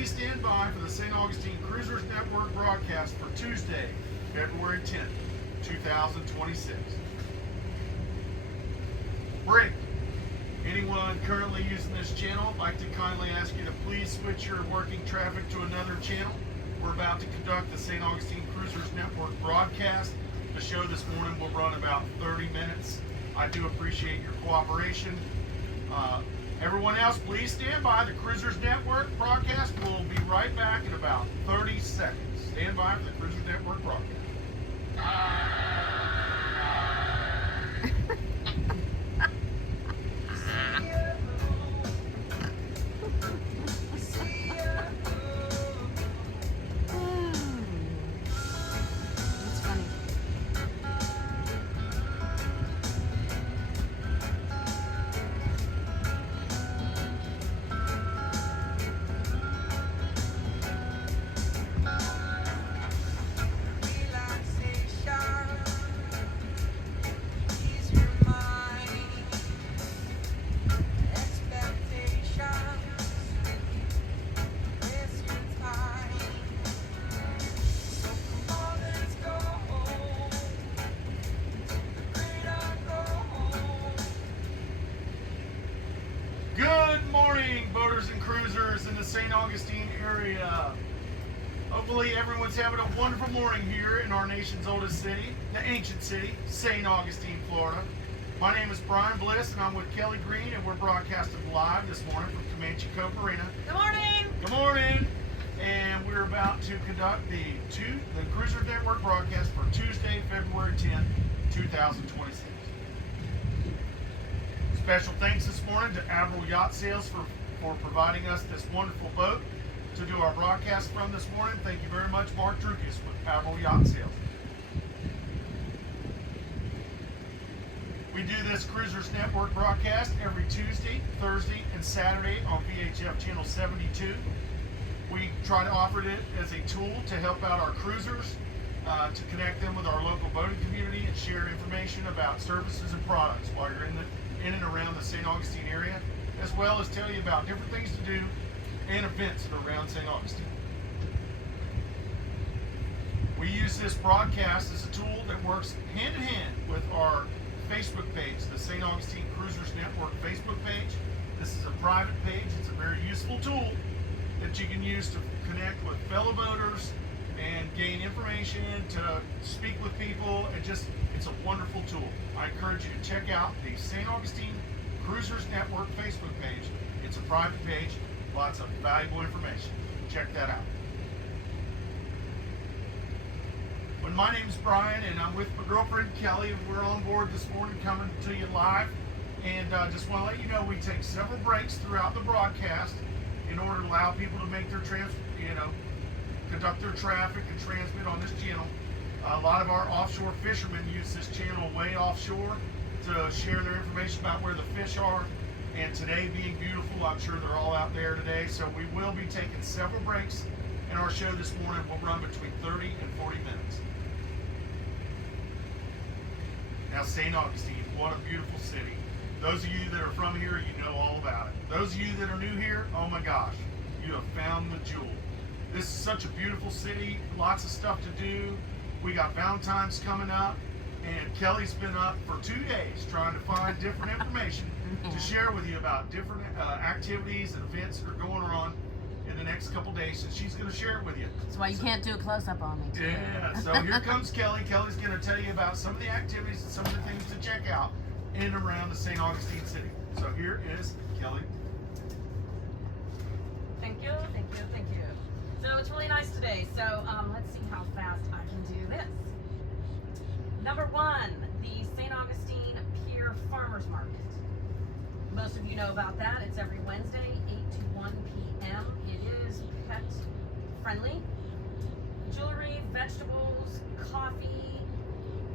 Please stand by for the St. Augustine Cruisers Network broadcast for Tuesday, February 10th, 2026. Break. Anyone currently using this channel, I'd like to kindly ask you to please switch your working traffic to another channel. We're about to conduct the St. Augustine Cruisers Network broadcast. The show this morning will run about 30 minutes. I do appreciate your cooperation. Everyone else, please stand by. The Cruisers Network broadcast will be right back in about 30 seconds. Stand by for the Cruisers Network broadcast. That's funny. Good morning, boaters and cruisers in the St. Augustine area. Hopefully everyone's having a wonderful morning here in our nation's oldest city, the ancient city, St. Augustine, Florida. My name is Brian Bliss and I'm with Kelly Green and we're broadcasting live this morning from Comanche Cove Arena. Good morning! Good morning! And we're about to conduct the Cruiser Network broadcast for Tuesday, February 10th, 2026. Special thanks this morning to Admiral Yacht Sales for providing us this wonderful boat to do our broadcast from this morning. Thank you very much, Mark Drukas with Admiral Yacht Sales. We do this Cruisers Network broadcast every Tuesday, Thursday, and Saturday on VHF Channel 72. We try to offer it as a tool to help out our cruisers, to connect them with our local boating community and share information about services and products while you're in and around the St. Augustine area, as well as tell you about different things to do and events that are around St. Augustine. We use this broadcast as a tool that works hand in hand with our Facebook page, the St. Augustine Cruisers Network Facebook page. This is a private page. It's a very useful tool that you can use to connect with fellow boaters and gain information, to speak with people, and it's a wonderful tool. I encourage you to check out the St. Augustine Cruisers Network Facebook page. It's a private page, lots of valuable information. Check that out. Well, my name is Brian, and I'm with my girlfriend Kelly, and we're on board this morning coming to you live. And just want to let you know we take several breaks throughout the broadcast in order to allow people to make their conduct their traffic and transmit on this channel. A lot of our offshore fishermen use this channel way offshore to share their information about where the fish are. And today being beautiful, I'm sure they're all out there today. So we will be taking several breaks in our show this morning. We'll run between 30 and 40 minutes. Now, St. Augustine, what a beautiful city. Those of you that are from here, you know all about it. Those of you that are new here, oh my gosh, you have found the jewel. This is such a beautiful city, lots of stuff to do. We got Valentine's coming up, and Kelly's been up for 2 days trying to find different information to share with you about different activities and events that are going on in the next couple days, and she's going to share it with you. That's why you can't do a close-up on me. Yeah, so here comes Kelly. Kelly's going to tell you about some of the activities and some of the things to check out in and around the St. Augustine city. So here is Kelly. Thank you, thank you, thank you. So it's really nice today. So let's see how fast I can do this. Number one, the St. Augustine Pier Farmers Market. Most of you know about that. It's every Wednesday, 8 to 1 p.m. It is pet friendly. Jewelry, vegetables, coffee,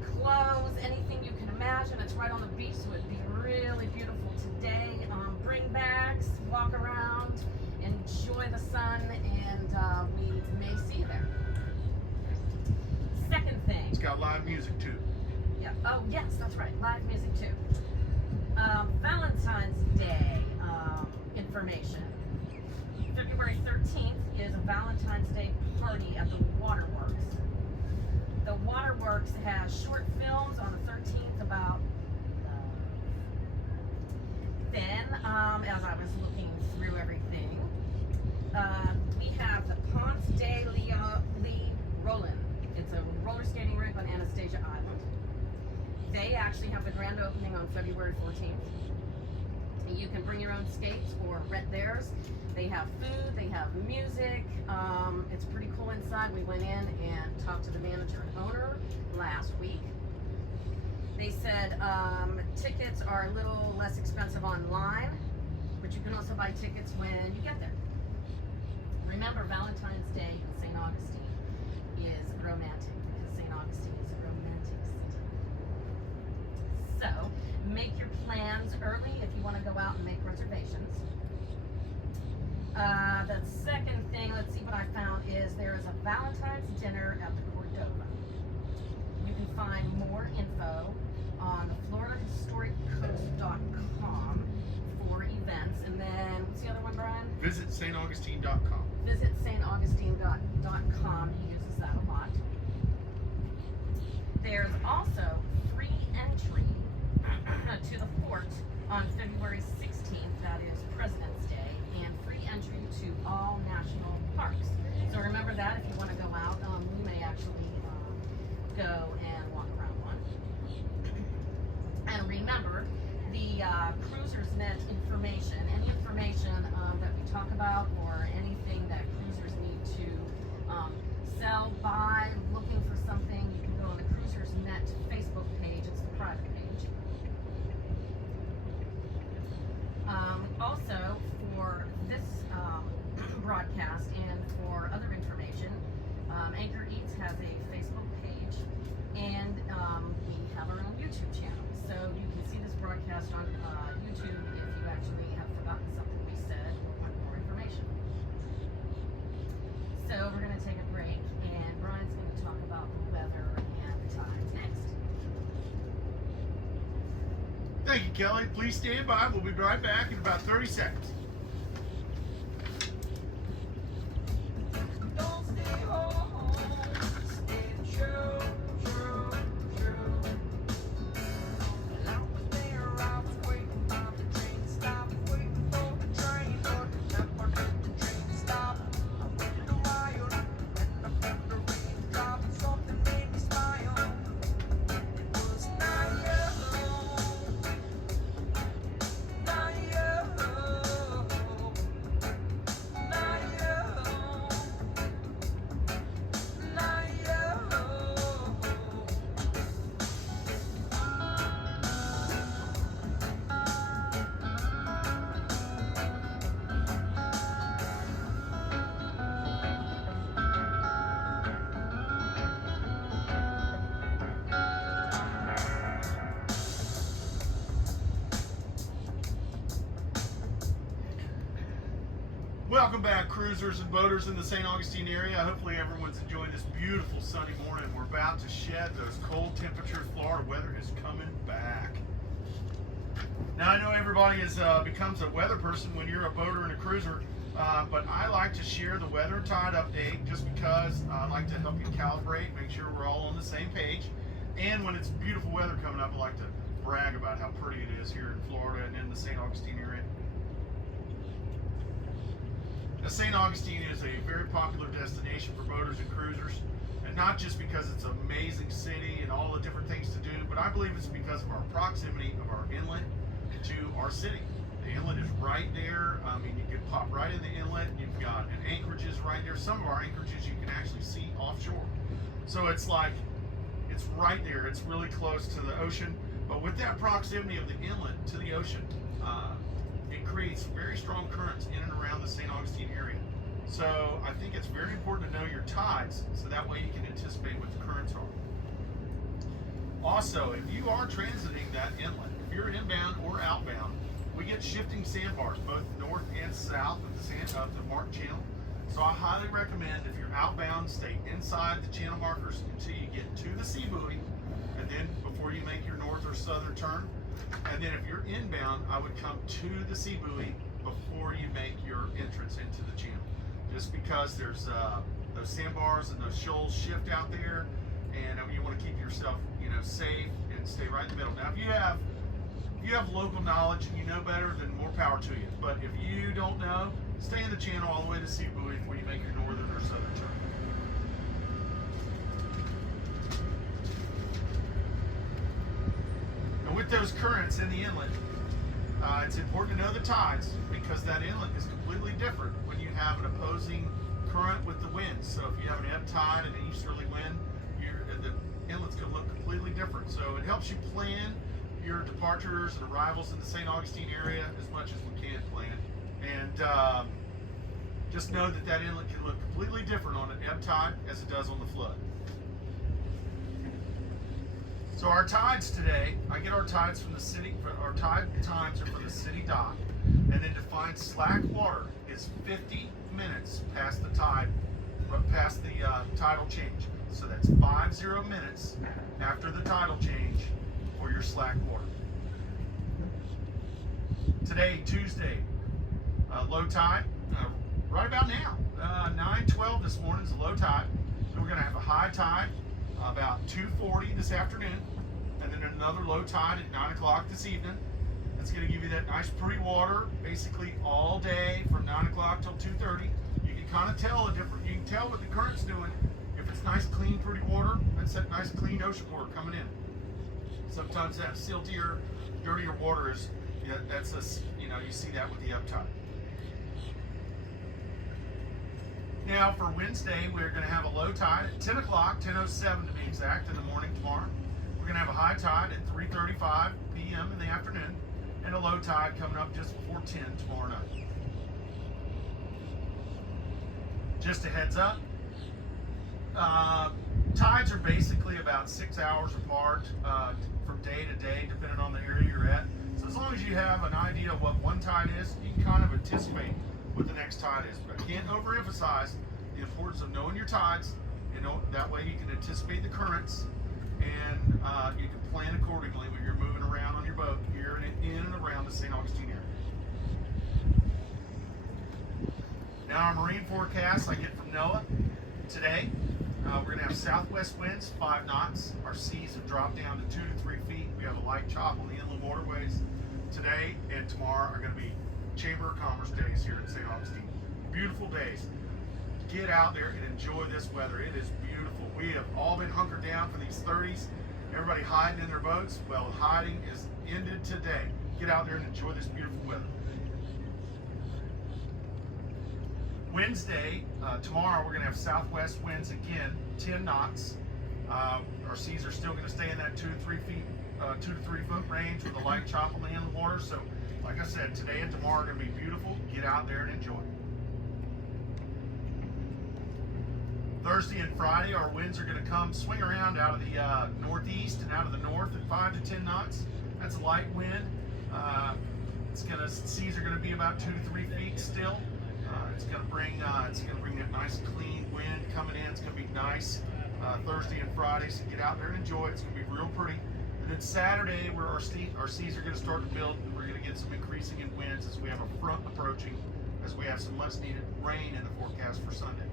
clothes, anything you can imagine. It's right on the beach, so it'd be really beautiful today. Bring bags, walk around, enjoy the sun, and we may see you there. Second thing. It's got live music too. Yeah. Oh, yes, that's right. Live music too. Valentine's Day information. February 13th Valentine's Day party at the Waterworks. The Waterworks has short films on the 13th about love. Then, as I was looking through everything, we have the Ponce de Lee Rollin. It's a roller skating rink on Anastasia Island. They actually have the grand opening on February 14th. You can bring your own skates or rent theirs. They have food, they have music. It's pretty cool inside. We went in and talked to the manager and owner last week. They said tickets are a little less expensive online, but you can also buy tickets when you get there. Remember, Valentine's Day in St. Augustine is romantic because St. Augustine is a romantic city. So make your plans early if you want to go out and make reservations. The second thing, let's see what I found, is there is a Valentine's dinner at the Cordova. You can find more info on the FloridaHistoricCoast.com for events. And then, what's the other one, Brian? Visit staugustine.com. Visit staugustine.com. He uses that a lot. There's also free entry to the fort on February 16th. That is President's Day, and free entry to all national parks. So remember that if you want to go out, you may actually go and walk around one. And remember, the Cruisersnet information, any information that we talk about or anything that cruisers need to sell, buy, looking for something, you can go on the Cruisersnet Facebook page. It's the private page. Also, for this broadcast and for other information, Anchor Eats has a Facebook page, and we have our own YouTube channel. So you can see this broadcast on YouTube if you actually have forgotten something we said or want more information. So we're going to take a break, and Brian's going to talk about the weather and the times next. Thank you, Kelly. Please stand by. We'll be right back in about 30 seconds. Don't stay home, stay true, true, true. I was there, I was waiting for the train to stop, waiting for the train, but never did the train stop. I waited a while, and I felt the rain drop, and something made me smile. It was not you, not you, not you. Welcome back, cruisers and boaters in the St. Augustine area. Hopefully everyone's enjoying this beautiful sunny morning. We're about to shed those cold temperatures. Florida weather is coming back. Now, I know everybody becomes a weather person when you're a boater and a cruiser, but I like to share the weather and tide update just because I like to help you calibrate, make sure we're all on the same page. And when it's beautiful weather coming up, I like to brag about how pretty it is here in Florida and in the St. Augustine area. Now, St. Augustine is a very popular destination for boaters and cruisers, and not just because it's an amazing city and all the different things to do, but I believe it's because of our proximity of our inlet to our city. The inlet is right there. I mean, you can pop right in the inlet. You've got an anchorages right there. Some of our anchorages you can actually see offshore. So it's like, it's right there. It's really close to the ocean. But with that proximity of the inlet to the ocean, it creates very strong currents in and around the St. Augustine area. So I think it's very important to know your tides, so that way you can anticipate what the currents are. Also, if you are transiting that inlet, if you're inbound or outbound, we get shifting sandbars both north and south of the marked channel. So I highly recommend, if you're outbound, stay inside the channel markers until you get to the sea buoy, and then before you make your north or southern turn. And then if you're inbound, I would come to the sea buoy before you make your entrance into the channel. just because there's those sandbars and those shoals shift out there, and you want to keep yourself, safe and stay right in the middle. Now, if you have local knowledge and you know better, then more power to you. But if you don't know, stay in the channel all the way to Sea Buoy before you make your northern or southern turn. And with those currents in the inlet, it's important to know the tides, because that inlet is completely different when you have an opposing current with the wind. So if you have an ebb tide and an easterly wind, the inlet's going to look completely different. So it helps you plan your departures and arrivals in the St. Augustine area as much as we can plan. And just know that that inlet can look completely different on an ebb tide as it does on the flood. So our tides today, I get our tides from the city, our tide times are from the city dock, and then defined slack water is 50 minutes past the tide, past the tidal change. So that's 50 minutes after the tidal change for your slack water. Today, Tuesday, low tide, right about now, 9:12 this morning is a low tide. And we're going to have a high tide about 2:40 this afternoon, and then another low tide at 9 o'clock this evening. That's going to give you that nice pretty water basically all day from 9 o'clock till 2:30. You can kind of tell you can tell what the current's doing. If it's nice, clean, pretty water, that's that nice, clean ocean water coming in. Sometimes that siltier, dirtier water is, you see that with the ebb tide. Now for Wednesday, we're going to have a low tide at 10 o'clock, 10:07 to be exact, in the morning tomorrow. We're going to have a high tide at 3:35 p.m. in the afternoon, and a low tide coming up just before 10 tomorrow night. Just a heads up, tides are basically about 6 hours apart from day to day, depending on the area you're at. So as long as you have an idea of what one tide is, you can kind of anticipate what the next tide is. But I can't overemphasize the importance of knowing your tides. That way you can anticipate the currents, and you can plan accordingly when you're moving around on your boat here in and around the St. Augustine area. Now our marine forecast I get from NOAA today. We're going to have southwest winds, 5 knots. Our seas have dropped down to 2 to 3 feet. We have a light chop on the inland waterways. Today and tomorrow are going to be Chamber of Commerce days here in St. Augustine. Beautiful days. Get out there and enjoy this weather. It is beautiful. We have all been hunkered down for these 30s. Everybody hiding in their boats. Well, hiding is ended today. Get out there and enjoy this beautiful weather. Wednesday, tomorrow, we're going to have southwest winds again, 10 knots. Our seas are still going to stay in that 2 to 3 foot range with a light chop on the inland water. So, like I said, today and tomorrow are going to be beautiful. Get out there and enjoy. Thursday and Friday, our winds are going to swing around out of the northeast and out of the north at 5 to 10 knots. That's a light wind. Seas are going to be about 2 to 3 feet still. It's going to bring that nice clean wind coming in. It's going to be nice Thursday and Friday, so get out there and enjoy it. It's going to be real pretty. And then Saturday, where our seas are going to start to build, and we're going to get some increasing in winds as we have a front approaching, as we have some much needed rain in the forecast for Sunday.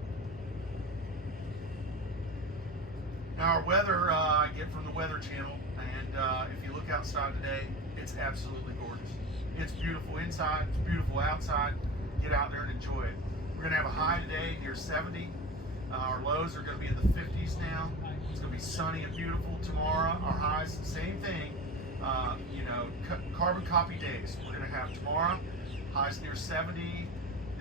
Now our weather I get from the Weather Channel, and if you look outside today, it's absolutely gorgeous. It's beautiful inside, it's beautiful outside. Get out there and enjoy it. We're going to have a high today near 70. Our lows are going to be in the 50s now. It's going to be sunny and beautiful tomorrow. Our highs, same thing. Carbon copy days. We're going to have tomorrow highs near 70.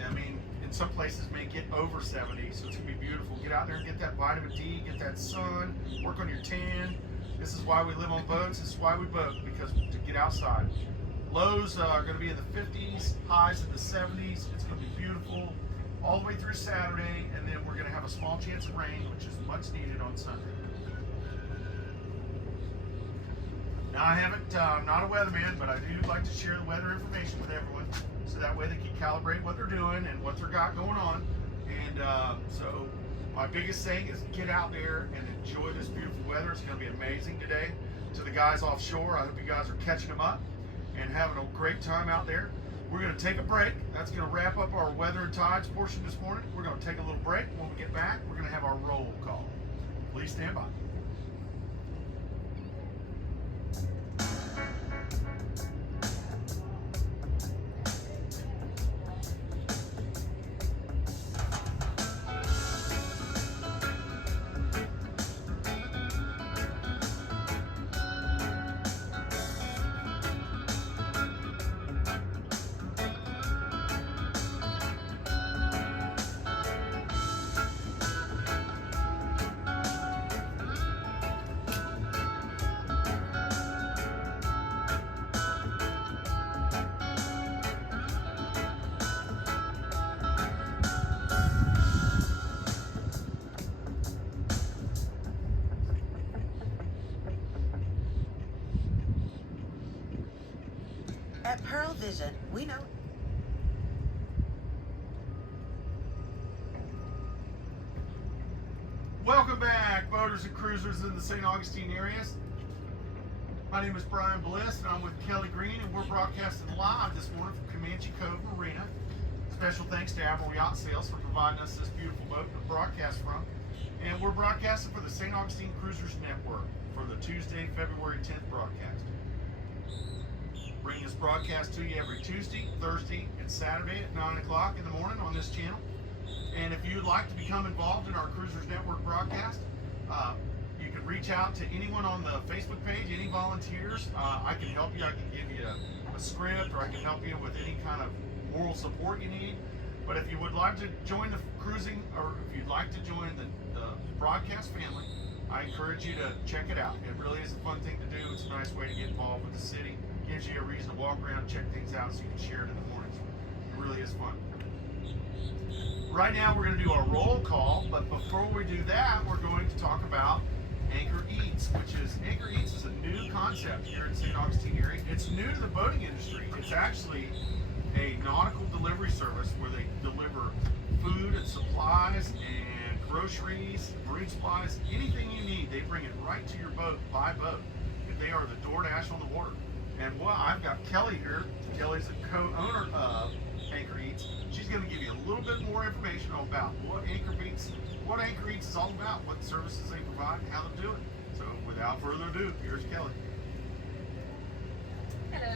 I mean, in some places may get over 70, so it's going to be beautiful. Get out there and get that vitamin D, get that sun, work on your tan. This is why we live on boats. This is why we boat, because to get outside. Lows are going to be in the 50s, highs in the 70s. It's going to be beautiful all the way through Saturday, and then we're going to have a small chance of rain, which is much needed on Sunday. Now I'm not a weatherman, but I do like to share the weather information with everyone, so that way they can calibrate what they're doing and what they're got going on. And so my biggest thing is get out there and enjoy this beautiful weather. It's going to be amazing today. To the guys offshore, I hope you guys are catching them up and having a great time out there. We're going to take a break. That's going to wrap up our weather and tides portion this morning. We're going to take a little break. When we get back, we're going to have our roll call. Please stand by. At Pearl Vision, we know. Welcome back, boaters and cruisers in the St. Augustine areas. My name is Brian Bliss, and I'm with Kelly Green, and we're broadcasting live this morning from Comanche Cove Marina. Special thanks to Admiral Yacht Sales for providing us this beautiful boat to broadcast from. And we're broadcasting for the St. Augustine Cruisers Network for the Tuesday, February 10th broadcast. Bringing this broadcast to you every Tuesday, Thursday, and Saturday at 9 o'clock in the morning on this channel. And if you'd like to become involved in our Cruisers Network broadcast, you can reach out to anyone on the Facebook page, any volunteers. I can help you. I can give you a script, or I can help you with any kind of moral support you need. But if you would like to join the cruising, or if you'd like to join the broadcast family, I encourage you to check it out. It really is a fun thing to do. It's a nice way to get involved with the city. Gives you a reason to walk around, check things out, so you can share it in the mornings. It really is fun. Right now we're going to do our roll call, but before we do that, we're going to talk about Anchor Eats, Anchor Eats is a new concept here in St. Augustine area. It's new to the boating industry. It's actually a nautical delivery service where they deliver food and supplies and groceries, marine supplies, anything you need. They bring it right to your boat by boat. They are the DoorDash on the water. And well, I've got Kelly here. Kelly's a co-owner of Anchor Eats. She's going to give you a little bit more information about what Anchor Eats is all about, what services they provide, and how to do it. So without further ado, here's Kelly. Hello.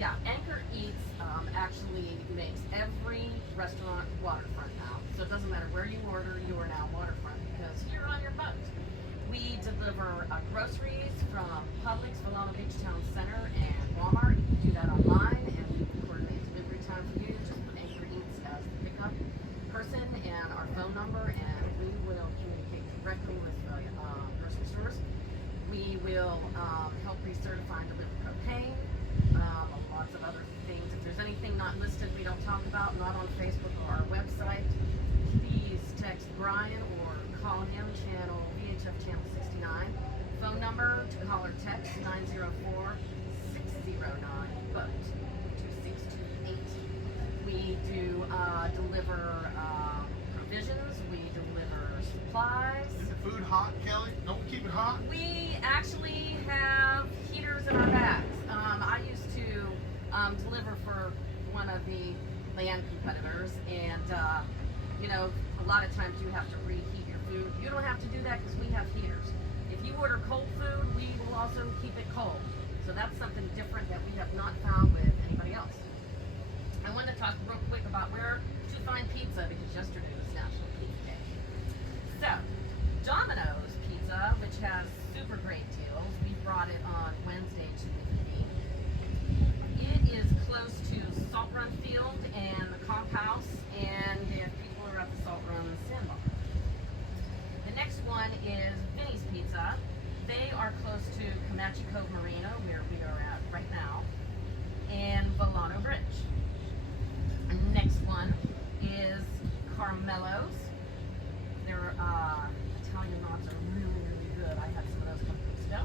Yeah, Anchor Eats actually makes every restaurant waterfront now. So it doesn't matter where you order, you are now waterfront because you're on your boat. We deliver groceries from Publix, Valano Beach Town Center, and Walmart. You can do that online, and we can coordinate delivery time for you. Just put Anchor Eats as the pickup person and our phone number, and we will communicate directly with grocery stores. We will help recertify and deliver propane, lots of other things. If there's anything not listed we don't talk about, not on Facebook or our website, please text Brian or call him, VHF channel 69. Phone number to call or text 904-609-BOAT 2628. We do deliver provisions. We deliver supplies. Is the food hot, Kelly? Don't we keep it hot? We actually have heaters in our bags. I used to deliver for one of the land competitors, and a lot of times you have to reheat your food. You don't have to do that because we have heaters. If you order cold food, we will also keep it cold. So that's something different that we have not found with anybody else. I want to talk real quick about where to find pizza because yesterday was National Pizza Day. So, Domino's Pizza, which has super great deals, we brought it on Wednesday to the meeting. It is close to Salt Run Field and the Comp House, and if people are at the Salt Run Sandbar. The next one is Vinny's Pizza. They are close to Comanche Cove Marina, where we are at right now, and Volano Bridge. Next one is Carmelo's. Their Italian knots are really, really good. I had some of those a couple weeks ago.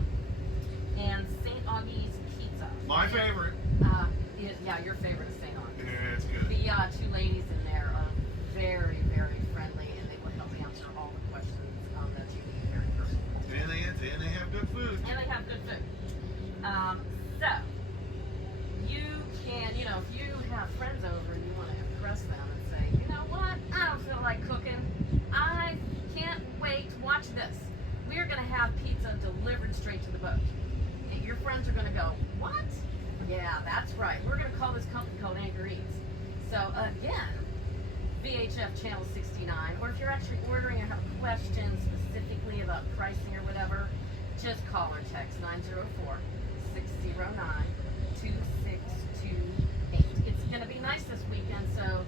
And St. Augie's Pizza. My favorite. Yeah, your favorite is St. Augie's. Yeah, it's good. The two ladies in there are very, very friendly, and they will help answer all the questions that you need. Very personal. And they have good food. And they have good food. straight to the boat. And your friends are going to go, what? Yeah, that's right. We're going to call this company called Anchor Eats. So again, VHF Channel 69, or if you're actually ordering and have questions specifically about pricing or whatever, just call or text 904-609-2628. It's going to be nice this weekend, so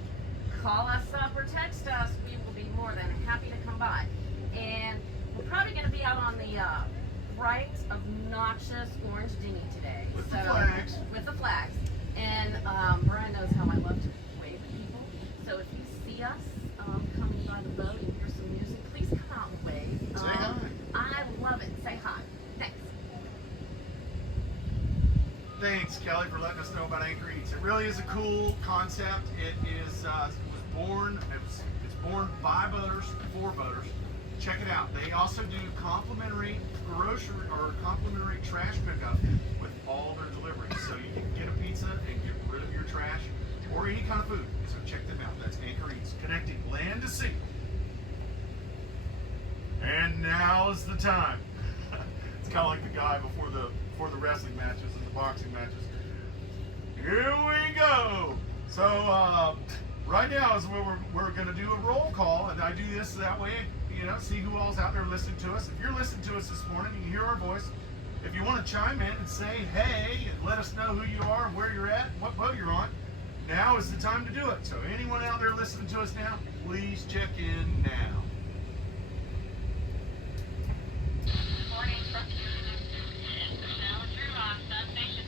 call us up or text us. We will be more than happy to come by. And we're probably going to be out on the bright, obnoxious orange dinghy today. With the flags. With the flags. And Brian knows how I love to wave at people. So if you see us coming by the boat and hear some music, please come out and wave. Say hi. I love it. Say hi. Thanks. Thanks, Kelly, for letting us know about Anchor Eats. It really is a cool concept. It's born by boaters for boaters. Check it out. They also do complimentary grocery or complimentary trash pickup with all their deliveries. So you can get a pizza and get rid of your trash or any kind of food. So check them out. That's Anchor Eats, connecting land to sea. And now's the time. It's kind of like the guy before the wrestling matches and the boxing matches. Here we go. So right now is where we're going to do a roll call, and I do this that way, see who all's out there listening to us. If you're listening to us this morning, you hear our voice. If you want to chime in and say hey and let us know who you are, where you're at, what boat you're on, now is the time to do it. So anyone out there listening to us now, please check in now. Good morning from Michelle Drew on Sun Station.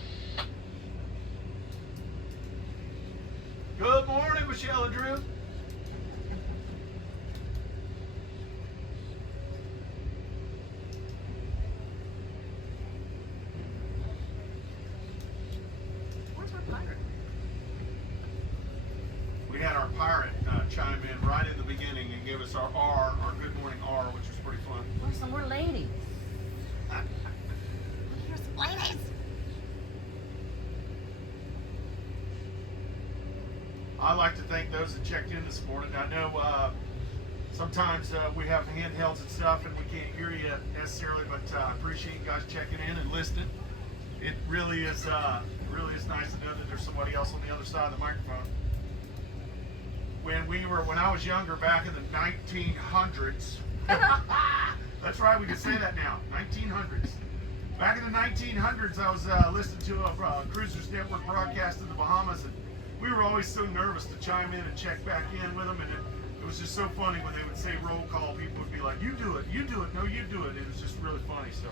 Good morning, Michelle and Drew. Where's our pirate? We had our pirate chime in right in the beginning and give us our good morning R, which was pretty fun. Where's some more ladies? Here's some ladies. I'd like to thank those that checked in this morning. I know sometimes we have handhelds and stuff and we can't hear you necessarily, but I appreciate you guys checking in and listening. It really is nice to know that there's somebody else on the other side of the microphone. When I was younger, back in the 1900s, that's right, we can say that now, 1900s. Back in the 1900s, I was listening to a Cruisersnet broadcast in the Bahamas, and we were always so nervous to chime in and check back in with them, and it was just so funny when they would say roll call, people would be like, you do it, no, you do it. It was just really funny. So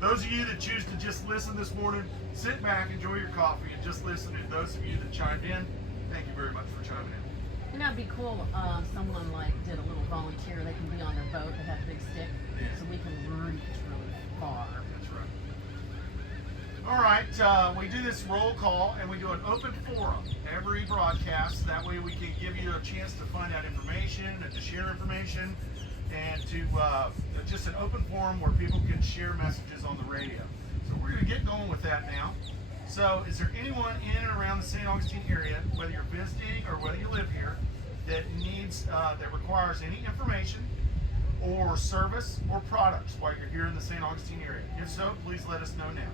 those of you that choose to just listen this morning, sit back, enjoy your coffee, and just listen. And those of you that chimed in, thank you very much for chiming in. You know, it'd be cool if someone did a little volunteer. They can be on their boat that have a big stick, Yeah. so we can reach really far. That's right. All right, we do this roll call and we do an open forum every broadcast. That way we can give you a chance to find out information and to share information and to just an open forum where people can share messages on the radio. So we're going to get going with that now. So is there anyone in and around the St. Augustine area, whether you're visiting or whether you live here, that requires any information or service or products while you're here in the St. Augustine area? If so, please let us know now.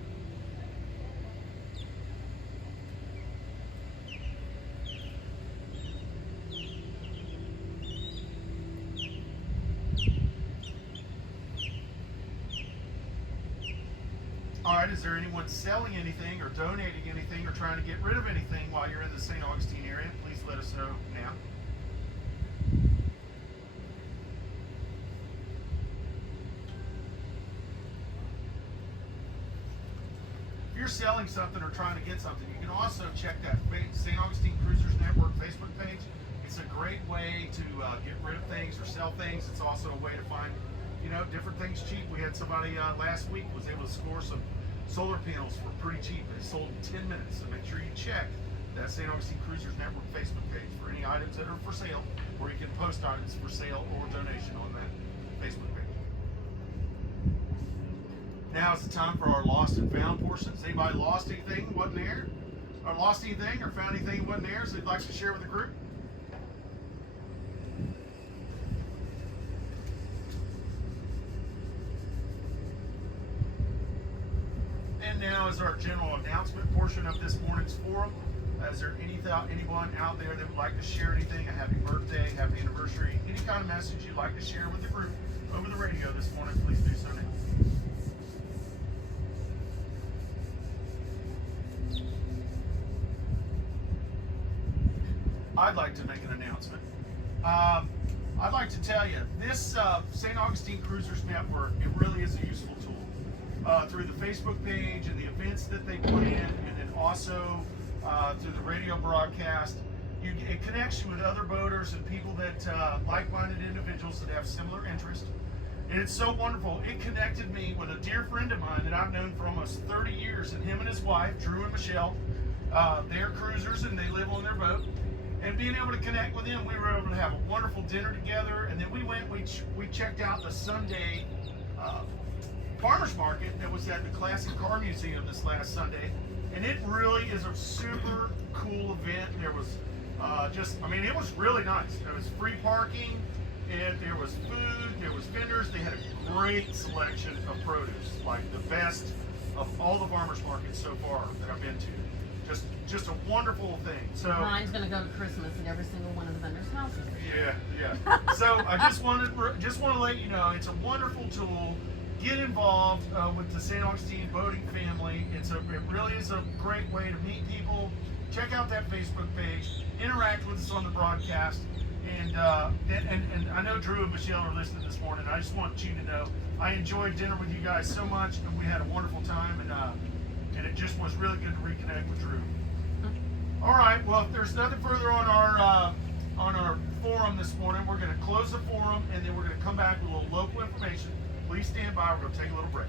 All right, is there anyone selling anything or donating anything or trying to get rid of anything while you're in the St. Augustine area? Please let us know now. If you're selling something or trying to get something, you can also check that St. Augustine Cruisers Network Facebook page. It's a great way to get rid of things or sell things. It's also a way to find, different things cheap. We had somebody last week was able to score some solar panels for pretty cheap. They sold in 10 minutes. So make sure you check that St. Augustine Cruisers Network Facebook page for any items that are for sale, or you can post items for sale or donation on that Facebook page. Now is the time for our lost and found portions. Anybody lost anything that wasn't there? Or lost anything or found anything that wasn't there so they'd like to share with the group? now is our general announcement portion of this morning's forum. Is there anyone out there that would like to share anything, a happy birthday, happy anniversary, any kind of message you'd like to share with the group over the radio this morning, please do so now. I'd like to make an announcement. I'd like to tell you, this St. Augustine Cruisers Network, it really is a useful tool. Through the Facebook page and the events that they plan, and then also through the radio broadcast, it connects you with other boaters and people that like-minded individuals that have similar interests. And it's so wonderful. It connected me with a dear friend of mine that I've known for almost 30 years, and him and his wife, Drew and Michelle, they're cruisers and they live on their boat. And being able to connect with them, we were able to have a wonderful dinner together. And then we checked out the Sunday farmers market that was at the Classic Car Museum this last Sunday. And it really is a super cool event. There was it was really nice. There was free parking, and there was food, there was vendors. They had a great selection of produce, like the best of all the farmers markets so far that I've been to. Just a wonderful thing. So Brian's gonna go to Christmas at every single one of the vendors' houses. Yeah. So I just want to let you know it's a wonderful tool. Get involved with the St. Augustine boating family. It really is a great way to meet people. Check out that Facebook page. Interact with us on the broadcast. And I know Drew and Michelle are listening this morning. I just want you to know I enjoyed dinner with you guys so much, and we had a wonderful time. And it just was really good to reconnect with Drew. All right. Well, if there's nothing further on our forum this morning, we're going to close the forum, and then we're going to come back with a little local information. Please stand by. We're going to take a little break.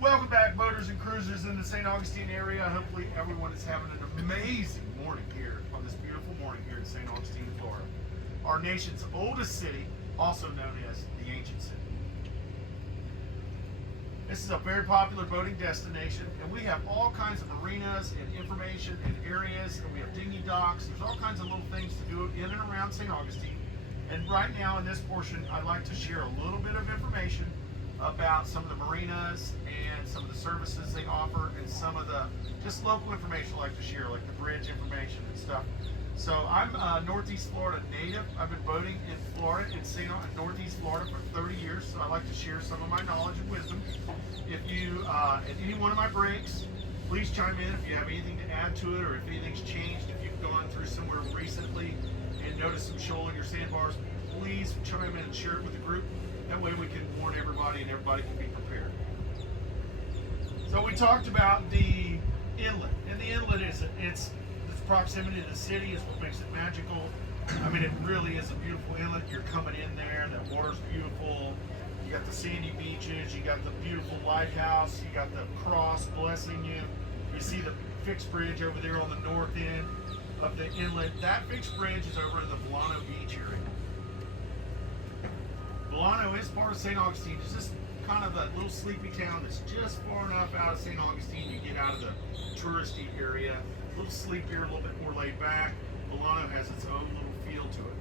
Welcome back, boaters and cruisers in the St. Augustine area. Hopefully everyone is having an amazing morning here on this beautiful morning here in St. Augustine, Florida. Our nation's oldest city, also known as the Ancient City. This is a very popular boating destination, and we have all kinds of marinas and information and areas, and we have dinghy docks. There's all kinds of little things to do in and around St. Augustine. And right now in this portion, I'd like to share a little bit of information about some of the marinas and some of the services they offer, and some of the just local information I like to share, like the bridge information and stuff. So I'm a Northeast Florida native. I've been boating in Florida, in Northeast Florida for 30 years, so I like to share some of my knowledge and wisdom. If you, at any one of my breaks, please chime in if you have anything to add to it, or if anything's changed, if you've gone through somewhere recently and noticed some shoal in your sandbars, please chime in and share it with the group. That way we can warn everybody and everybody can be prepared. So we talked about the inlet, and the inlet is its proximity to the city is what makes it magical. I mean, it really is a beautiful inlet. You're coming in there, the water's beautiful. You got the sandy beaches, you got the beautiful lighthouse, you got the cross blessing you. You see the fixed bridge over there on the north end of the inlet. That fixed bridge is over in the Volano Beach area. Volano is part of St. Augustine. It's just kind of a little sleepy town that's just far enough out of St. Augustine you get out of the touristy area. A little sleepier, a little bit more laid back. Volano has its own little feel to it.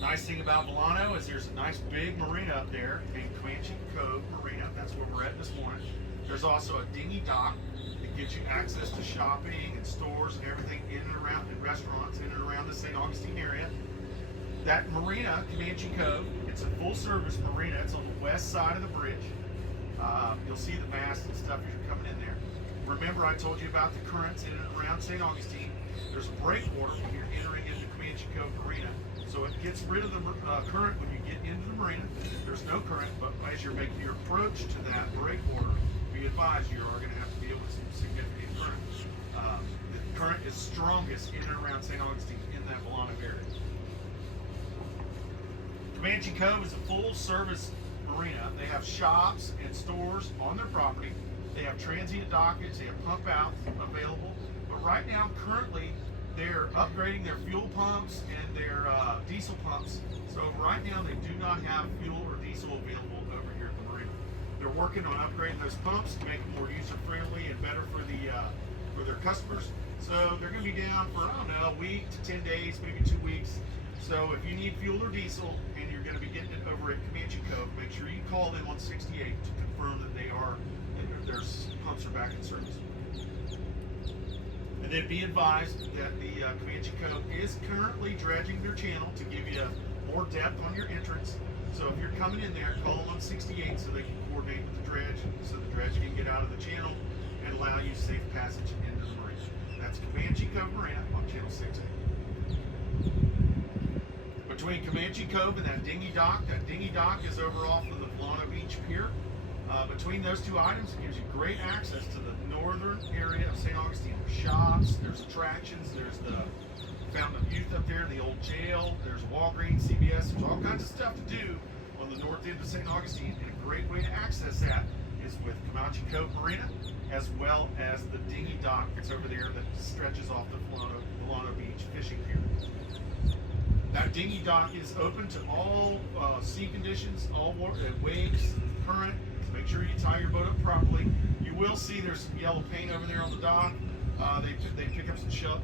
Nice thing about Volano is there's a nice big marina up there named Comanche Cove Marina. That's where we're at this morning. There's also a dinghy dock that gives you access to shopping and stores and everything in and around, and restaurants in and around the St. Augustine area. That marina, Comanche Cove, it's a full-service marina. It's on the west side of the bridge. You'll see the mast and stuff as you're coming in there. Remember, I told you about the currents in and around St. Augustine. There's a breakwater when you're entering into Comanche Cove Marina. So it gets rid of the current when you get into the marina. There's no current, but as you're making your approach to that breakwater, be advised you are going to have to deal with some significant current. The current is strongest in and around St. Augustine in that Volano area. Comanche Cove is a full-service marina. They have shops and stores on their property. They have transient dockage. They have pump outs available. But right now, currently, they're upgrading their fuel pumps and their diesel pumps. So right now, they do not have fuel or diesel available over here at the marina. They're working on upgrading those pumps to make them more user-friendly and better for their customers. So they're going to be down for, I don't know, a week to 10 days, maybe 2 weeks. So if you need fuel or diesel and you're going to be getting it over at Comanche Cove, make sure you call them on 68 to confirm that their pumps are back in service. And then be advised that the Comanche Cove is currently dredging their channel to give you more depth on your entrance. So if you're coming in there, call them on 68 so they can coordinate with the dredge, so the dredge can get out of the channel and allow you safe passage into the marina. That's Comanche Cove Marina on Channel 6A. Between Comanche Cove and that dinghy dock is over off of the Volano Beach Pier. Between those two items, it gives you great access to the northern area of St. Augustine. There's shops, there's attractions, there's the Fountain of Youth up there, the old jail, there's Walgreens, CVS, there's all kinds of stuff to do on the north end of St. Augustine. And a great way to access that is with Comanche Cove Marina, as well as the dinghy dock that's over there that stretches off the Volano Beach fishing pier. That dinghy dock is open to all sea conditions, all waves, current. So make sure you tie your boat up properly. You will see there's some yellow paint over there on the dock. They pick up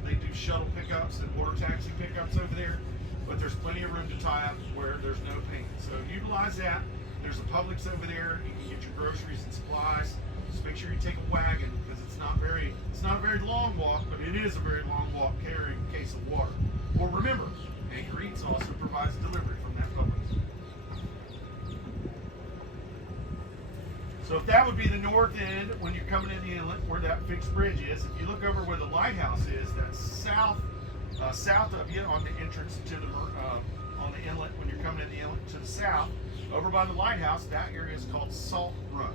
they do shuttle pickups and water taxi pickups over there, but there's plenty of room to tie up where there's no paint. So utilize that. There's a Publix over there. You can get your groceries and supplies. Just make sure you take a wagon because it's not a very long walk, but it is a very long walk carrying a case of water. Or remember, Anchor Eats also provides delivery from that Publix. So if that would be the north end when you're coming in the inlet where that fixed bridge is, if you look over where the lighthouse is, that's south of you on the entrance to the on the inlet when you're coming in the inlet to the south, over by the lighthouse, that area is called Salt Run.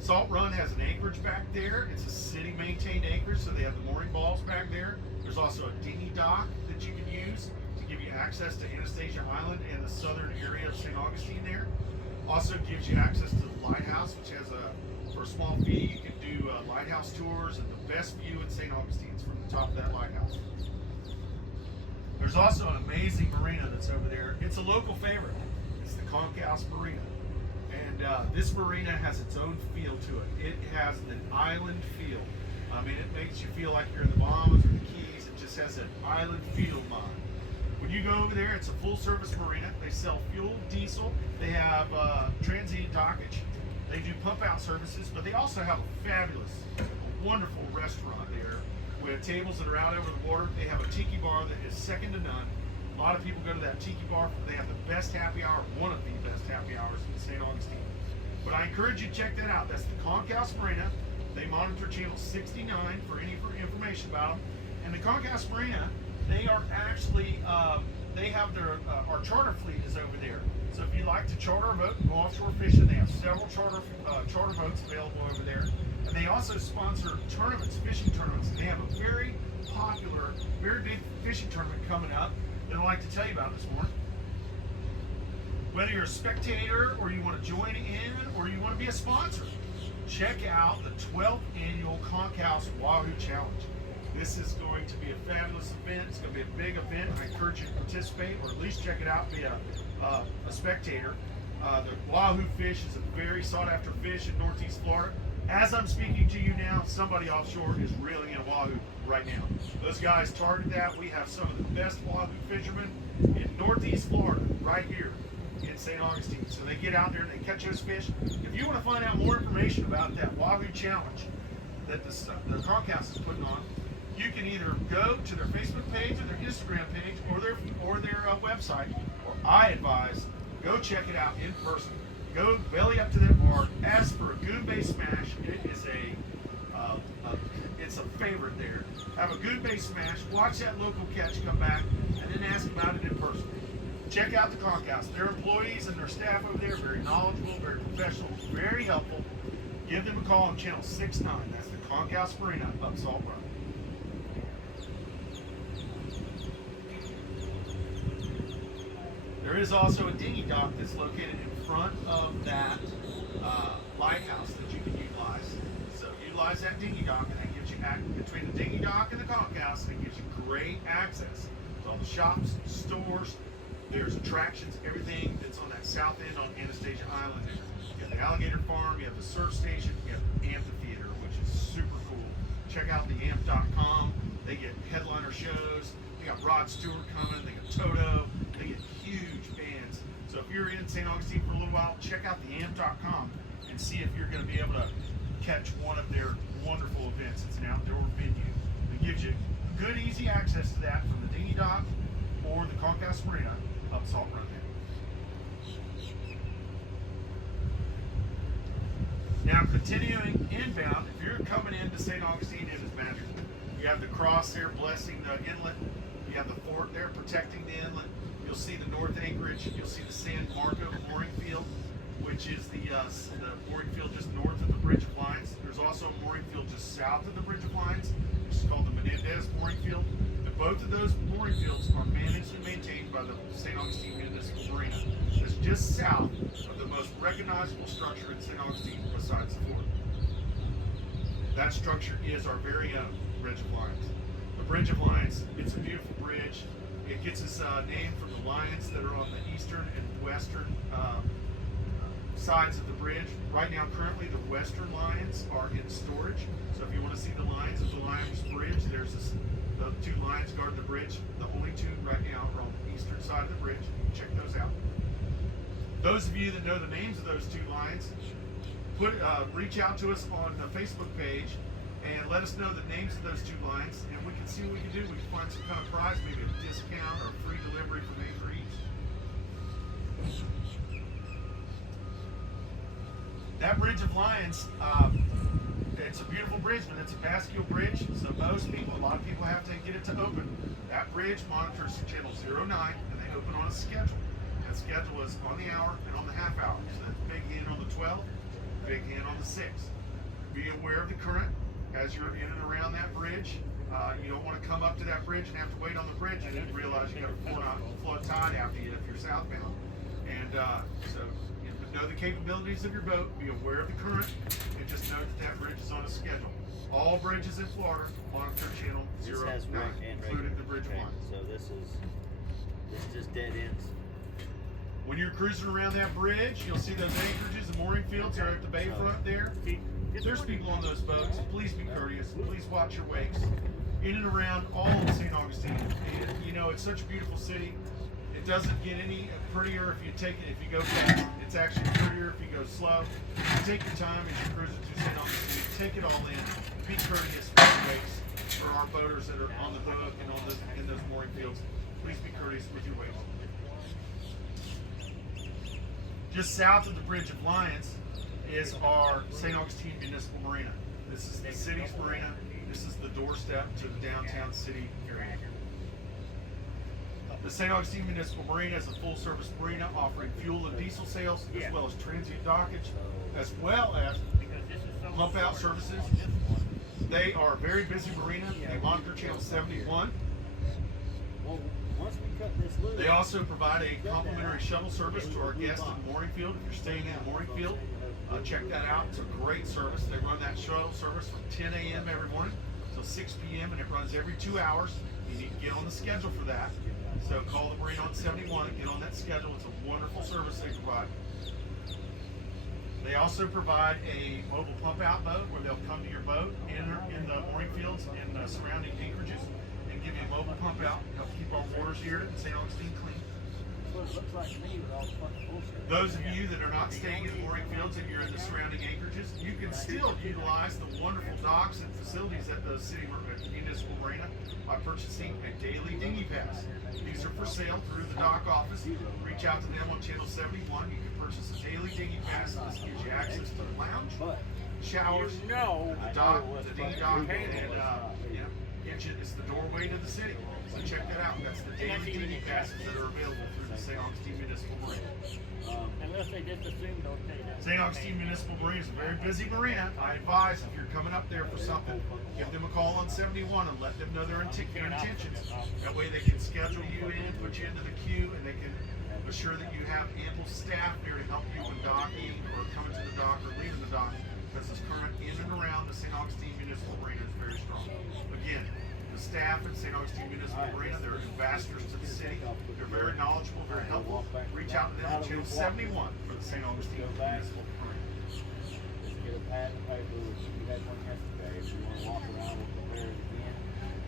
Salt Run has an acreage back there. It's a city maintained acreage, so they have the mooring balls back there. There's also a dinghy dock that you can use to give you access to Anastasia Island and the southern area of St. Augustine there. Also gives you access to the lighthouse, which has for a small fee, you can do lighthouse tours, and the best view in St. Augustine is from the top of that lighthouse. There's also an amazing marina that's over there. It's a local favorite. It's the Concourse Marina. And this marina has its own feel to it. It has an island feel. I mean, it makes you feel like you're in the Bahamas or the Keys. It just has an island feel, man. When you go over there, it's a full-service marina. They sell fuel, diesel. They have transient dockage. They do pump-out services, but they also have a fabulous, wonderful restaurant there with tables that are out over the water. They have a tiki bar that is second to none. A lot of people go to that tiki bar. They have the best happy hour, one of the best happy hours in St. Augustine. But I encourage you to check that out. That's the Concourse Marina. They monitor channel 69 for any information about them. And the Concourse Marina, they are actually, they have our charter fleet is over there. So if you'd like to charter a boat and go offshore fishing, they have several charter boats available over there. And they also sponsor tournaments, fishing tournaments. And they have a very popular, very big fishing tournament coming up that I'd like to tell you about this morning. Whether you're a spectator or you want to join in or you want to be a sponsor, check out the 12th annual Concourse Wahoo Challenge. This is going to be a fabulous event. It's going to be a big event. I encourage you to participate or at least check it out, be a spectator. The wahoo fish is a very sought after fish in Northeast Florida. As I'm speaking to you now, somebody offshore is reeling in a wahoo right now. Those guys target that. We have some of the best wahoo fishermen in Northeast Florida right here in St. Augustine. So they get out there and they catch those fish. If you want to find out more information about that wahoo challenge that the Concourse is putting on, you can either go to their Facebook page or their Instagram page or their website, or I advise go check it out in person. Go belly up to that bar. Ask for a goon bay smash. It is it's a favorite there. Have a goon bay smash. Watch that local catch come back, and and then ask about it in person. Check out the Concourse. Their employees and their staff over there are very knowledgeable, very professional, very helpful. Give them a call on channel 69. That's the Concourse Marina up Salt Run. There is also a dinghy dock that's located in front of that lighthouse that you can utilize. So utilize that dinghy dock, and that gives you between the dinghy dock and the Concourse, and it gives you great access to all the shops, stores. There's attractions, everything that's on that south end on Anastasia Island there. You have the alligator farm, you have the surf station, you have the amphitheater, which is super cool. Check out the amp.com. They get headliner shows. They got Rod Stewart coming. They got Toto. They get huge bands. So if you're in St. Augustine for a little while, check out the amp.com and see if you're going to be able to catch one of their wonderful events. It's an outdoor venue. It gives you good, easy access to that from the dinghy dock or the Concourse Marina up Salt Run there. Now, continuing inbound, if you're coming into St. Augustine, it is magical. You have the cross there blessing the inlet. You have the fort there protecting the inlet. You'll see the north anchorage. You'll see the San Marco mooring field, which is the mooring field just north of the Bridge of Lines. There's also a mooring field just south of the Bridge of Lines, which is called the Menendez mooring field. Both of those mooring fields are managed and maintained by the St. Augustine Municipal Marina. It's just south of the most recognizable structure in St. Augustine besides the fort. That structure is our very own Bridge of Lions. The Bridge of Lions, it's a beautiful bridge. It gets its name from the lions that are on the eastern and western sides of the bridge. Right now, currently, the western lions are in storage. So if you want to see the lions of the Lions Bridge, there's the two lions guarding the bridge. The only two right now are on the eastern side of the bridge. Check those out. Those of you that know the names of those two lions, reach out to us on the Facebook page and let us know the names of those two lions, and we can see what we can do. We can find some kind of prize, maybe a discount or free delivery from Anchor Eats. That Bridge of Lions, it's a beautiful bridge, but it's a Bascule bridge, so a lot of people have to get it to open. That bridge monitors channel 09, and they open on a schedule. That schedule is on the hour and on the half hour. So that's big in on the 12th, big in on the 6th. Be aware of the current as you're in and around that bridge. You don't want to come up to that bridge and have to wait on the bridge and then realize you got a flood tide after you if you're southbound. And so know the capabilities of your boat, be aware of the current, and just know that bridge is on a schedule. All bridges in Florida monitor channel 09, including the Bridge of Lines. So this just dead ends. When you're cruising around that bridge, you'll see those anchorages and mooring fields are at the bayfront there. If there's people on those boats, please be courteous. Please watch your wakes. In and around all of St. Augustine. And, you know, it's such a beautiful city. It doesn't get any prettier if you go fast. It's actually prettier if you go slow. Take your time as you're cruising through St. Augustine. Take it all in. Be courteous with your wakes for our boaters that are on the hook and in those mooring fields. Please be courteous with your wakes. Just south of the Bridge of Lions is our St. Augustine Municipal Marina. This is the city's marina. This is the doorstep to the downtown city area. The St. Augustine Municipal Marina is a full-service marina offering fuel and diesel sales, as well as transient dockage, as well as pump-out services. They are a very busy marina. They monitor channel 71. They also provide a complimentary shuttle service to our guests in the mooring field. If you're staying in the mooring field, check that out. It's a great service. They run that shuttle service from 10 a.m. every morning till 6 p.m. and it runs every 2 hours. You need to get on the schedule for that. So call the Marine on 71 and get on that schedule. It's a wonderful service they provide. They also provide a mobile pump out boat where they'll come to your boat in the mooring fields and surrounding anchorages and give you a mobile pump out, help keep our waters here in St. Augustine clean. Those of you that are not staying in the mooring fields and you're in the surrounding anchorages, you can still utilize the wonderful docks and facilities at the city municipal marina by purchasing a daily dinghy pass. These are for sale through the dock office. Reach out to them on channel 71. You can purchase a daily dinghy pass. This gives you access to the lounge, showers, the dock, the dinghy dock, and it's the doorway to the city. So check that out. That's the daily TV passes that are available through the St. Augustine Municipal Marina. Unless they just assume don't pay that. St. Augustine Municipal Marina is a very busy marina. I advise if you're coming up there for something, give them a call on 71 and let them know their intentions. That way they can schedule you in, put you into the queue, and they can assure that you have ample staff there to help you when docking or coming to the dock or leaving the dock, because this current in and around the St. Augustine Municipal Marina is very strong. Again, the staff at St. Augustine Municipal Marina, they're ambassadors to the city. They're very knowledgeable, very helpful. Reach out to them at Channel 71 for the St. Augustine Municipal Marina. Just get a pad and paper, which you had one yesterday, if you want to walk around and compare it again.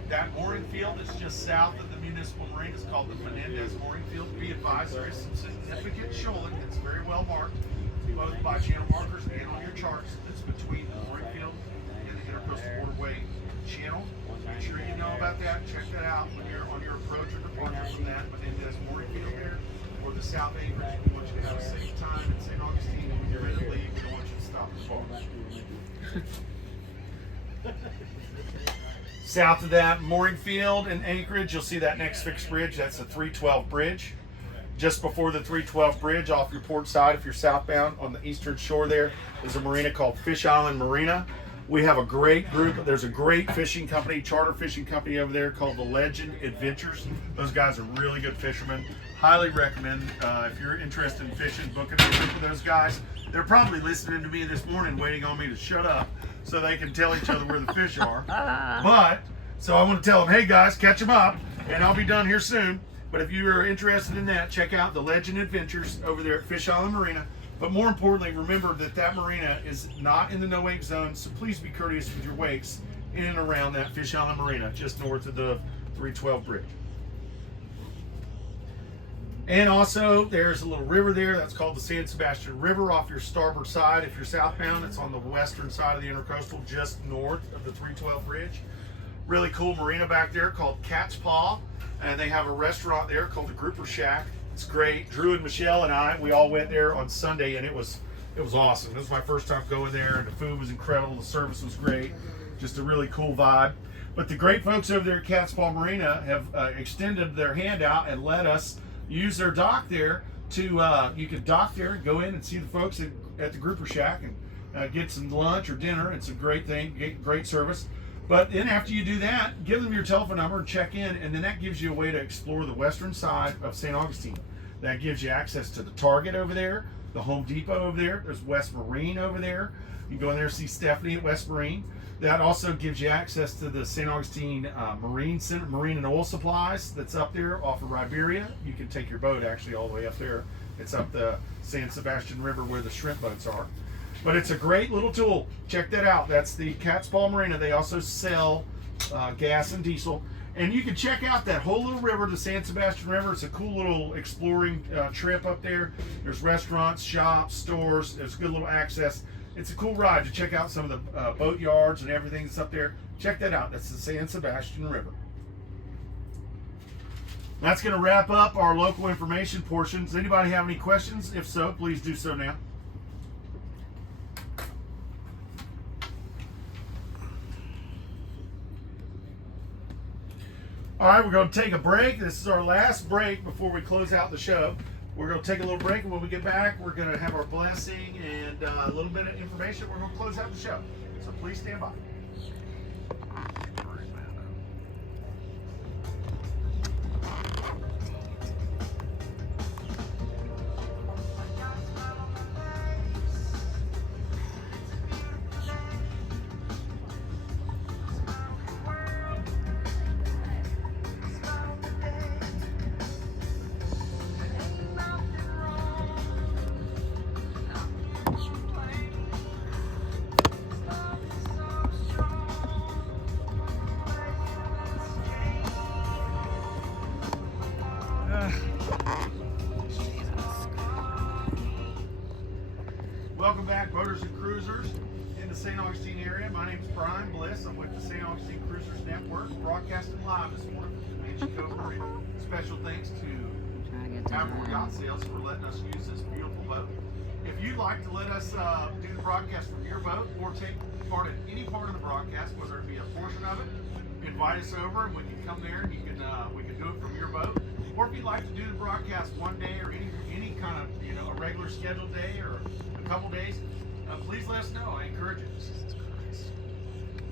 That mooring field is just south of the municipal marina. It's called the Menendez Mooring Field. Be advised, there is some significant shoaling that's very well marked, both by channel markers and on your charts. That's between the mooring field and the Intercoastal Waterway channel. Make sure you know about that. Check that out when you're on your approach or departure from that Menendez Mooring Field there, or the South Anchorage. We want you to have a safe time in St. Augustine, and when you're ready to leave, we don't want you to stop the bar. South of that mooring field in Anchorage, you'll see that next fixed bridge. That's the 312 bridge. Just before the 312 bridge, off your port side, if you're southbound on the eastern shore, there is a marina called Fish Island Marina. We have a great group. There's a great fishing company, charter fishing company over there called the Legend Adventures. Those guys are really good fishermen. Highly recommend if you're interested in fishing, booking a trip with those guys. They're probably listening to me this morning, waiting on me to shut up so they can tell each other where the fish are. But, so I want to tell them, hey guys, catch them up, and I'll be done here soon. But if you are interested in that, check out the Legend Adventures over there at Fish Island Marina. But more importantly, remember that that marina is not in the no wake zone, so please be courteous with your wakes in and around that Fish Island Marina, just north of the 312 bridge. And also, there's a little river there that's called the San Sebastian River off your starboard side. If you're southbound, it's on the western side of the Intercoastal, just north of the 312 bridge. Really cool marina back there called Cat's Paw, and they have a restaurant there called the Grouper Shack. It's great. Drew and Michelle and I, we all went there on Sunday, and it was awesome. It was my first time going there, and the food was incredible. The service was great. Just a really cool vibe. But the great folks over there at Cat's Paw Marina have extended their hand out and let us use their dock there to, you can dock there and go in and see the folks at the Grouper Shack and get some lunch or dinner. It's a great thing, great service. But then after you do that, give them your telephone number and check in, and then that gives you a way to explore the western side of St. Augustine. That gives you access to the Target over there, the Home Depot over there. There's West Marine over there. You can go in there and see Stephanie at West Marine. That also gives you access to the St. Augustine Marine Center, Marine and Oil Supplies that's up there off of Riberia. You can take your boat actually all the way up there. It's up the San Sebastian River where the shrimp boats are. But it's a great little tool. Check that out. That's the Cat's Paw Marina. They also sell gas and diesel. And you can check out that whole little river, the San Sebastian River. It's a cool little exploring trip up there. There's restaurants, shops, stores. There's good little access. It's a cool ride to check out some of the boat yards and everything that's up there. Check that out. That's the San Sebastian River. That's going to wrap up our local information portion. Does anybody have any questions? If so, please do so now. All right, we're going to take a break. This is our last break before we close out the show. We're going to take a little break, and when we get back, we're going to have our blessing and a little bit of information. We're going to close out the show. So please stand by. Welcome back, boaters and cruisers in the St. Augustine area. My name is Brian Bliss. I'm with the St. Augustine Cruisers Network, broadcasting live this morning from the Comanche Cove Marina. Special thanks to Outboard Yacht Sales for letting us use this beautiful boat. If you'd like to let us do the broadcast from your boat or take part in any part of the broadcast, whether it be a portion of it invite us over, and we can come there and we can do it from your boat. Or if you'd like to do the broadcast one day or any kind of a regular scheduled day or a couple days, please let us know. I encourage it.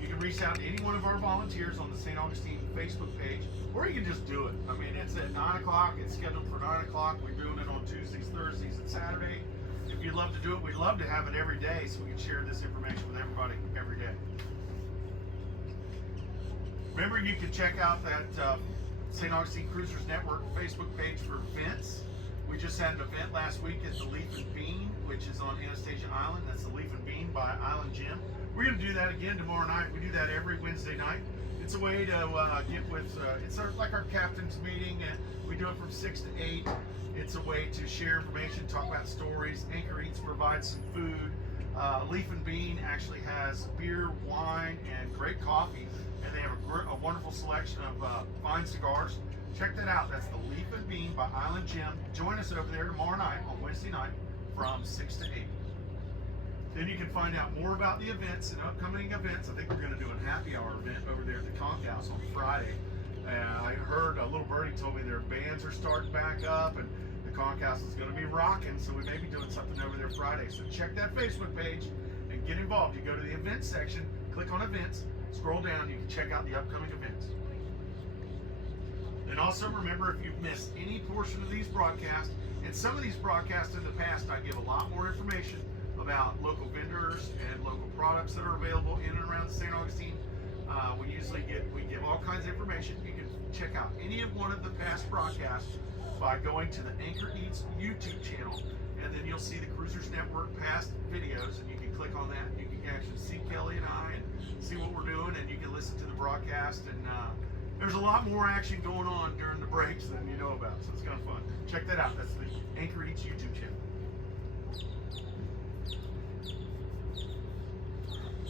You can reach out to any one of our volunteers on the St. Augustine Facebook page, or you can just do it. I mean, it's at 9 o'clock. It's scheduled for 9 o'clock. We're doing it on Tuesdays, Thursdays, and Saturday. If you'd love to do it, we'd love to have it every day so we can share this information with everybody every day. Remember, you can check out that St. Augustine Cruisers Network Facebook page for events. We just had an event last week at the Leaf and Bean, which is on Anastasia Island. That's the Leaf and Bean by Island Gym. We're going to do that again tomorrow night. We do that every Wednesday night. It's a way to get with, like our captain's meeting, and we do it from 6 to 8. It's a way to share information, talk about stories. Anchor Eats provides some food. Leaf and Bean actually has beer, wine, and great coffee. And they have a wonderful selection of fine cigars. Check that out. That's the Leaf and Bean by Island Gym. Join us over there tomorrow night on Wednesday night from 6 to 8. Then you can find out more about the events and upcoming events. I think we're going to do a happy hour event over there at the Conch House on Friday. I heard a little birdie told me their bands are starting back up, and the Conch House is going to be rocking, so we may be doing something over there Friday. So check that Facebook page and get involved. You go to the events section, click on events, scroll down, you can check out the upcoming events. And also remember, if you've missed any portion of these broadcasts, and some of these broadcasts in the past, I give a lot more information about local vendors and local products that are available in and around St. Augustine. We give all kinds of information. You can check out any of one of the past broadcasts by going to the Anchor Eats YouTube channel, and then you'll see the Cruisers Network past videos, and you can click on that. You can actually see Kelly and I and see what we're doing, and you can listen to the broadcast. And there's a lot more action going on during the breaks than you know about, so it's kind of fun. Check that out. That's the Anchor Eats YouTube channel.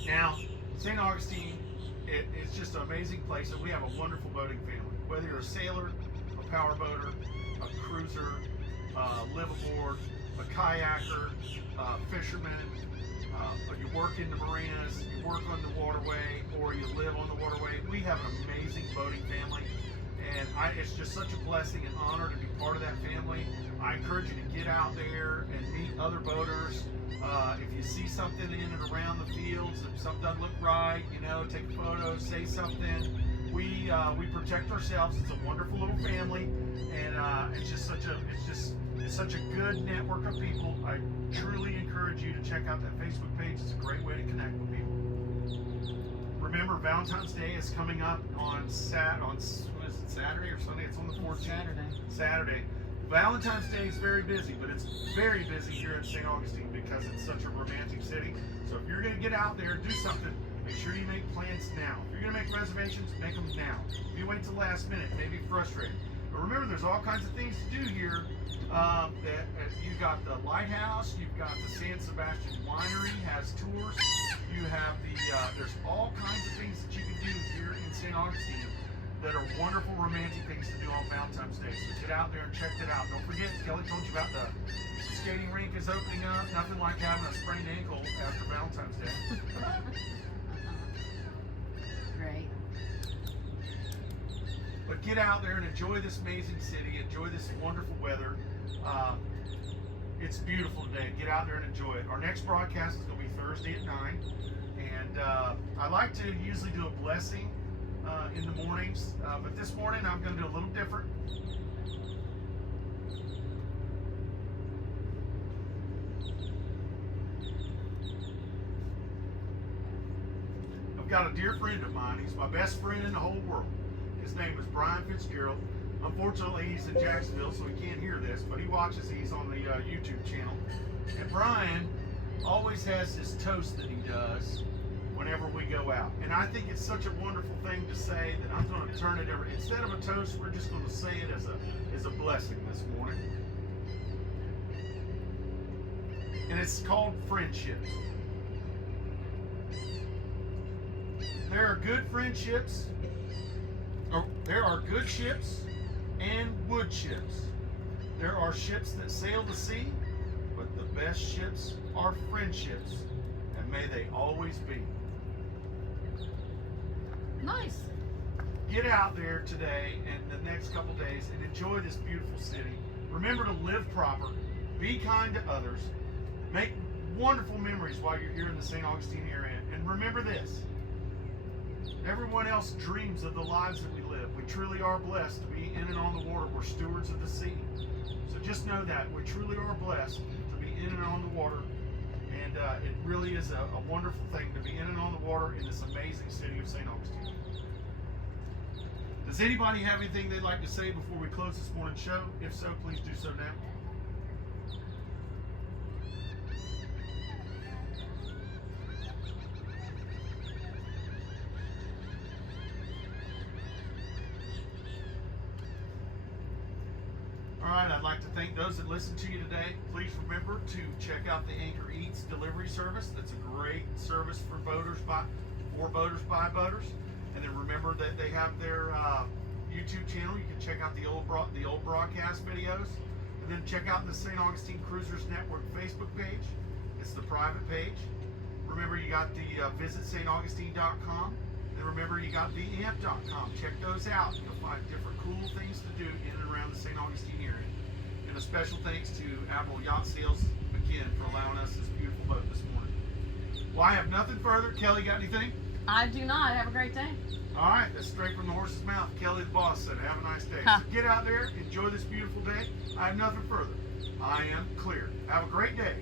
Now, St. Augustine, it's just an amazing place, and we have a wonderful boating family. Whether you're a sailor, a power boater, a cruiser, live aboard, a kayaker, fisherman, you work in the marinas, you work on the waterway, or you live on the waterway, we have an amazing boating family, and it's just such a blessing and honor to be part of that family. I encourage you to get out there and meet other boaters. If you see something in and around the fields, if something doesn't look right, take a photo, say something. We protect ourselves. It's a wonderful little family, and it's such a good network of people. I truly encourage you to check out that Facebook page. It's a great way to connect with people. Remember, Valentine's Day is coming up on Saturday or Sunday? It's on the 14th. Saturday. Valentine's Day is very busy, but it's very busy here in St. Augustine because it's such a romantic city. So if you're going to get out there and do something, make sure you make plans now. If you're going to make reservations, make them now. If you wait till the last minute, it may be frustrating. But remember, there's all kinds of things to do here. You've got the lighthouse, you've got the San Sebastian Winery has tours. You have there's all kinds of things that you can do here in St. Augustine that are wonderful romantic things to do on Valentine's Day. So get out there and check that out. Don't forget, Kelly told you about the skating rink is opening up. Nothing like having a sprained ankle after Valentine's Day. Great. But get out there and enjoy this amazing city. Enjoy this wonderful weather. It's beautiful today. Get out there and enjoy it. Our next broadcast is going to be Thursday at 9. And I like to usually do a blessing in the mornings. But this morning I'm going to do a little different. I've got a dear friend of mine. He's my best friend in the whole world. His name is Brian Fitzgerald. Unfortunately, he's in Jacksonville, so he can't hear this, but he watches these on the YouTube channel. And Brian always has this toast that he does whenever we go out. And I think it's such a wonderful thing to say that I'm going to turn it over. Instead of a toast, we're just going to say it as a blessing this morning. And it's called friendship. There are good friendships. There are good ships and wood ships. There are ships that sail the sea, but the best ships are friendships, and may they always be. Nice. get out there today and the next couple days and enjoy this beautiful city. Remember to live proper, be kind to others, make wonderful memories while you're here in the St. Augustine area. And remember this, everyone else dreams of the lives that we live. We truly are blessed to be in and on the water. We're stewards of the sea. So just know that we truly are blessed to be in and on the water. And it really is a wonderful thing to be in and on the water in this amazing city of St. Augustine. Does anybody have anything they'd like to say before we close this morning's show? If so, please do so now. All right, I'd like to thank those that listened to you today. Please remember to check out the Anchor Eats delivery service. That's a great service for boaters for boaters by boaters. And then remember that they have their YouTube channel. You can check out the old broadcast videos, and then check out the St. Augustine Cruisers Network Facebook page. It's the private page. Remember, you got the visit staugustine.com, and remember you got theamp.com. Check those out. You'll find different cool things to do in and around the St. Augustine area. And a special thanks to Admiral Yacht Sales again for allowing us this beautiful boat this morning. Well, I have nothing further. Kelly, got anything? I do not. Have a great day. All right, that's straight from the horse's mouth. Kelly the boss said, have a nice day. Huh. So get out there, enjoy this beautiful day. I have nothing further. I am clear. Have a great day.